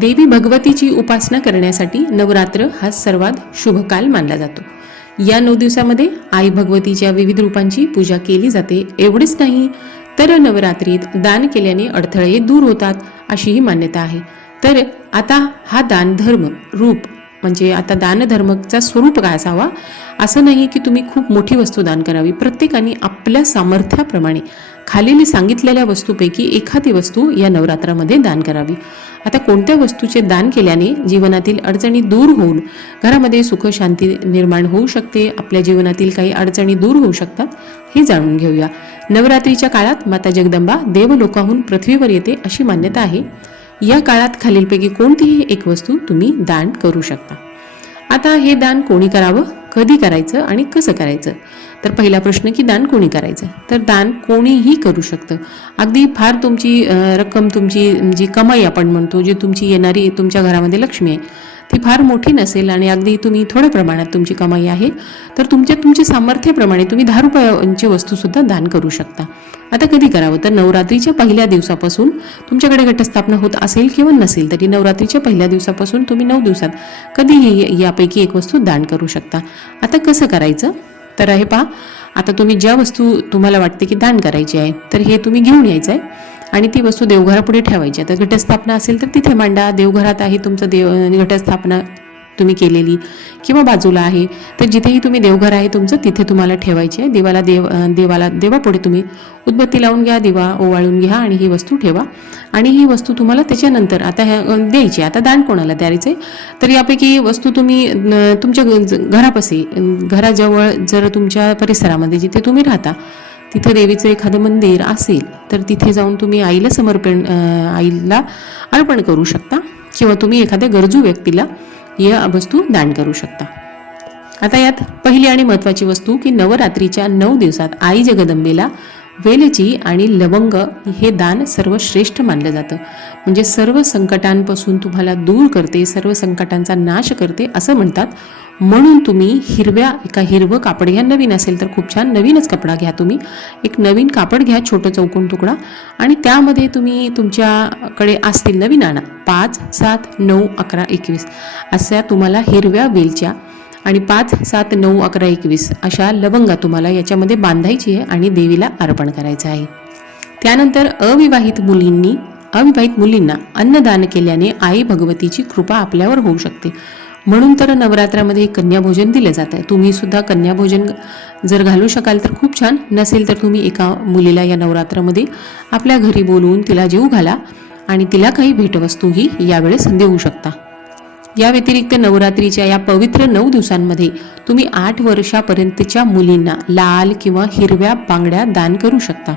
देवी भगवतीची उपासना करण्यासाठी नवरात्र हा सर्वात शुभ काल मानला जातो. या नऊ दिवसामध्ये आई भगवतीच्या विविध रूपांची पूजा केली जाते. एवढेच नाही तर नवरात्रीत दान केल्याने अडथळे दूर होतात अशीही मान्यता आहे. तर आता हा दान धर्म रूप म्हणजे आता दानधर्मचा स्वरूप काय असावा? असं नाही की तुम्ही खूप मोठी वस्तू दान करावी. प्रत्येकाने आपल्या सामर्थ्याप्रमाणे खालील सांगितलेल्या वस्तूपैकी एखादी वस्तू या नवरात्रामध्ये दान करावी. आता कोणत्या वस्तूचे दान केल्याने जीवनातील अडचणी दूर होऊन घरामध्ये सुख शांती निर्माण होऊ शकते? आपल्या जीवनातील काही अडचणी दूर होऊ शकतात? हे जाणून घेऊया. नवरात्रीच्या काळात माता जगदंबा देवलोकाहून पृथ्वीवर येते अशी मान्यता आहे. या काळात खालीलपैकी कोणतीही एक वस्तू तुम्ही दान करू शकता. आता हे दान कोणी करावं? कधी करायचं आणि कसं करायचं? तर पहिला प्रश्न की दान कोणी करायचं? तर दान कोणीही करू शकतं. अगदी फार तुमची रक्कम तुमची जी कमाई आपण म्हणतो जी तुमची येणारी तुमच्या घरामध्ये लक्ष्मी आहे ती फार मोठी नसेल आणि अगदी तुम्ही थोड्या प्रमाणात तुमची कमाई आहे तर तुमच्या तुमच्या सामर्थ्याप्रमाणे तुम्ही दहा रुपयांची वस्तूसुद्धा दान करू शकता. आता कधी करावं? तर नवरात्रीच्या पहिल्या दिवसापासून तुमच्याकडे घटस्थापना होत असेल किंवा नसेल तरी नवरात्रीच्या पहिल्या दिवसापासून तुम्ही नऊ दिवसात कधीही यापैकी एक वस्तू दान करू शकता. आता कसं करायचं? तर हे पहा आता तुम्ही ज्या वस्तू तुम्हाला वाटते की दान करायची आहे तर हे तुम्ही घेऊन यायचं आहे आणि ती वस्तू देवघरापुढे ठेवायची. आता घटस्थापना असेल तर तिथे मांडा. देवघरात आहे तुमचं देव घटस्थापना तुम्ही केलेली किंवा बाजूला आहे. तर जिथेही तुम्ही देवघर आहे तुमचं तिथे तुम्हाला ठेवायचे आहे. देवाला देव देवाला देवापुढे तुम्ही उदबत्ती लावून घ्या दिवा ओवाळून घ्या आणि ही वस्तू ठेवा. आणि ही वस्तू तुम्हाला त्याच्यानंतर आता ह्या द्यायची आता दान कोणाला द्यायचं तर यापैकी वस्तू तुम्ही तुमच्या ग- घरापाशी घराजवळ जर तुमच्या परिसरामध्ये जिथे तुम्ही राहता तिथे देवीचं एखादं मंदिर असेल तर तिथे जाऊन तुम्ही आईला समर्पण आईला अर्पण करू शकता. किंवा तुम्ही एखाद्या गरजू व्यक्तीला या वस्तू दान करू शकता. आता यात पहिली आणि महत्त्वाची वस्तू की नवरात्रीच्या नऊ दिवसात आई जगदंबेला वेलची आणि लवंग हे दान सर्वश्रेष्ठ मानलं जातं. म्हणजे सर्व संकटांपासून तुम्हाला दूर करते सर्व संकटांचा नाश करते असं म्हणतात म्हणून तुम्ही हिरव्या एका हिरवं कापड घ्या. नवीन असेल तर खूप छान नवीनच कपडा घ्या तुम्ही. एक नवीन कापड घ्या छोटं चौकोन तुकडा. आणि त्यामध्ये तुम्ही तुमच्याकडे असतील नवीन आणा. पाच सात नऊ अकरा एकवीस. अशा तुम्हाला हिरव्या वेलच्या आणि पाच सात नऊ अकरा एकवीस अशा लवंगा तुम्हाला याच्यामध्ये बांधायची आहे आणि देवीला अर्पण करायचं आहे. त्यानंतर अविवाहित मुलींनी अविवाहित मुलींना अन्नदान केल्याने आई भगवतीची कृपा आपल्यावर होऊ शकते. म्हणून तर नवरात्रामध्ये कन्याभोजन दिलं जातं तुम्ही सुद्धा कन्याभोजन जर घालू शकाल तर खूप छान. नसेल तर तुम्ही एका मुलीला या नवरात्रामध्ये आपल्या घरी बोलवून तिला जीव घाला आणि तिला काही भेटवस्तूही यावेळेस देऊ शकता. या व्यतिरिक्त नवरात्रीच्या या पवित्र नऊ दिवसांमध्ये तुम्ही आठ वर्षापर्यंतच्या मुलींना लाल किंवा हिरव्या बांगड्या दान करू शकता.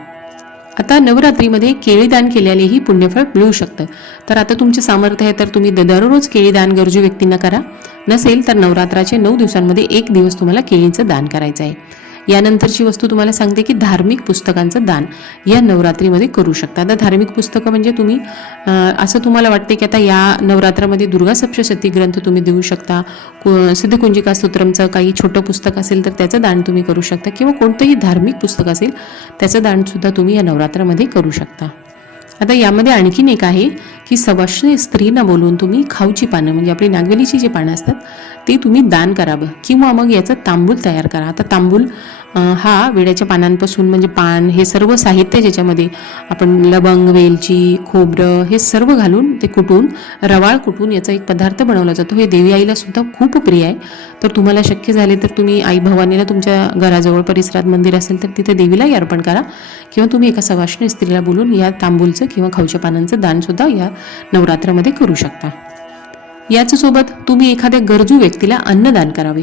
आता नवरात्रीमध्ये केळी दान केल्यानेही पुण्यफळ मिळू शकतं. तर आता तुमचे सामर्थ्य आहे तर तुम्ही दररोज केळी दान गरजू व्यक्तींना करा. नसेल तर नवरात्राचे नऊ दिवसांमध्ये एक दिवस तुम्हाला केळीचं दान करायचं आहे. यानंतरची वस्तू तुम्हाला सांगते की धार्मिक पुस्तकांचं दान या नवरात्रीमध्ये करू शकता. आता धार्मिक पुस्तकं म्हणजे तुम्ही असं तुम्हाला वाटते की आता या नवरात्रामध्ये दुर्गा सप्तशती ग्रंथ तुम्ही देऊ शकता कु- सिद्धकुंजिका स्तोत्रमचं काही छोटं पुस्तक असेल तर त्याचं दान तुम्ही करू शकता किंवा कोणतंही धार्मिक पुस्तक असेल त्याचं दानसुद्धा तुम्ही या नवरात्रामध्ये करू शकता. आता यामध्ये आणखीन एक आहे की सवाष्ण स्त्रीना बोलवून तुम्ही खाऊची पानं म्हणजे आपली नागवेलीची जी पानं असतात ते तुम्ही दान करावं किंवा मग याचं तांबूल तयार करा. आता तांबूल हा विड्याच्या पानांपासून म्हणजे पान हे सर्व साहित्य ज्याच्यामध्ये आपण लवंग वेलची खोबरं हे सर्व घालून ते कुटून रवाळ कुटून याचा एक पदार्थ बनवला जातो. हे देवी आईला सुद्धा खूप प्रिय आहे. तर तुम्हाला शक्य झाले तर तुम्ही आई भवानीला तुमच्या घराजवळ परिसरात मंदिर असेल तर तिथे देवीलाही अर्पण करा. किंवा तुम्ही एका सवाष्ण स्त्रीला बोलून या तांबूलचं किंवा खाऊच्या पानांचं दानसुद्धा या नवरात्रामध्ये करू शकता. याचसोबत तुम्ही एखाद्या गरजू व्यक्तीला अन्नदान करावे.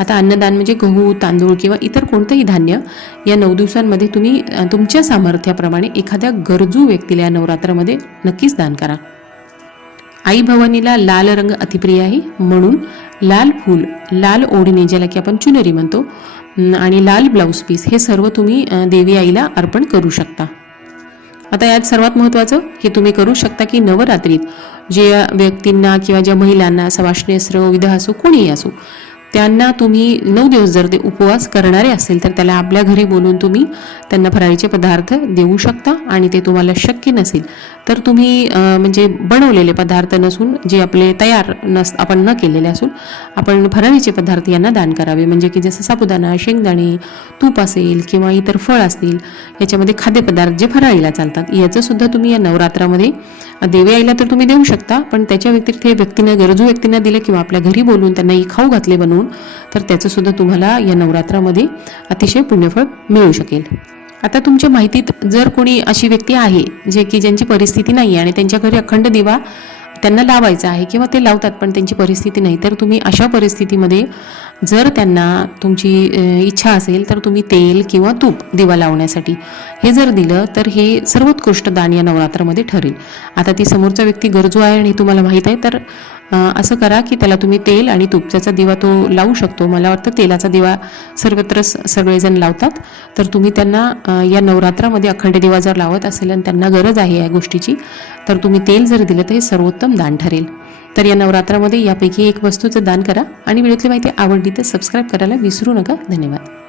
आता अन्नदान म्हणजे गहू तांदूळ किंवा इतर कोणतंही धान्य या नऊ दिवसांमध्ये तुम्ही तुमच्या सामर्थ्याप्रमाणे एखाद्या गरजू व्यक्तीला या नवरात्रामध्ये नक्कीच दान करा. आई भवानीला लाल रंग अतिप्रिय आहे. म्हणून लाल फूल लाल ओढणी ज्याला की आपण चुनरी म्हणतो आणि लाल ब्लाऊज पीस हे सर्व तुम्ही देवी आईला अर्पण करू शकता. आता यात सर्वात महत्त्वाचं हे तुम्ही करू शकता की नवरात्रीत जे व्यक्तींना किंवा ज्या महिलांना सवाष्णी असो विध असो कोणीही असो त्यांना तुम्ही नऊ दिवस जर ते उपवास करणारे असेल तर त्याला आपल्या घरी बोलून तुम्ही त्यांना फराळीचे पदार्थ देऊ शकता आणि ते तुम्हाला शक्य नसेल. तर तुम्ही म्हणजे बनवलेले पदार्थ नसून जे आपले तयार नस आपण न केलेले असून आपण फराळीचे पदार्थ यांना दान करावे. म्हणजे की जसं साबुदाणा शेंगदाणे तूप असेल किंवा इतर फळ असतील याच्यामध्ये खाद्यपदार्थ जे फराळीला चालतात याचंसुद्धा तुम्ही या नवरात्रामध्ये देवी आईला तर तुम्ही देऊ शकता पण त्याच्या व्यतिरिक्त हे व्यक्तीनं गरजू व्यक्तींना दिले किंवा आपल्या घरी बोलून त्यांना ही खाऊ घातले बनवून तर त्याचं सुद्धा तुम्हाला या नवरात्रामध्ये अतिशय पुण्यफळ मिळू शकेल. आता तुमच्या माहितीत जर कोणी अशी व्यक्ती आहे जे की ज्यांची परिस्थिती नाही आहे आणि त्यांच्या घरी अखंड दिवा त्यांना लावायचं आहे किंवा ते लावतात पण त्यांची परिस्थिती नाही. तर तुम्ही अशा परिस्थितीमध्ये जर त्यांना तुमची इच्छा असेल तर तुम्ही तेल किंवा तूप दिवा लावण्यासाठी. हे जर दिलं तर हे सर्वोत्कृष्ट दान या नवरात्रामध्ये ठरेल. आता ती समोरचा व्यक्ती गरजू आहे आणि तुम्हाला माहीत आहे तर असं करा की त्याला तुम्ही तेल आणि तुपच्याचा दिवा तो लावू शकतो. मला वाटतं तेलाचा दिवा सर्वत्र स- सगळेजण लावतात. तर तुम्ही त्यांना या नवरात्रामध्ये अखंड दिवा जर लावत असेल आणि त्यांना गरज आहे या गोष्टीची तर तुम्ही तेल जर दिलं तर हे सर्वोत्तम दान ठरेल. तर या नवरात्रामध्ये यापैकी एक वस्तूचं दान करा आणि व्हिडिओतली माहिती आवडली तर सबस्क्राईब करायला विसरू नका. धन्यवाद.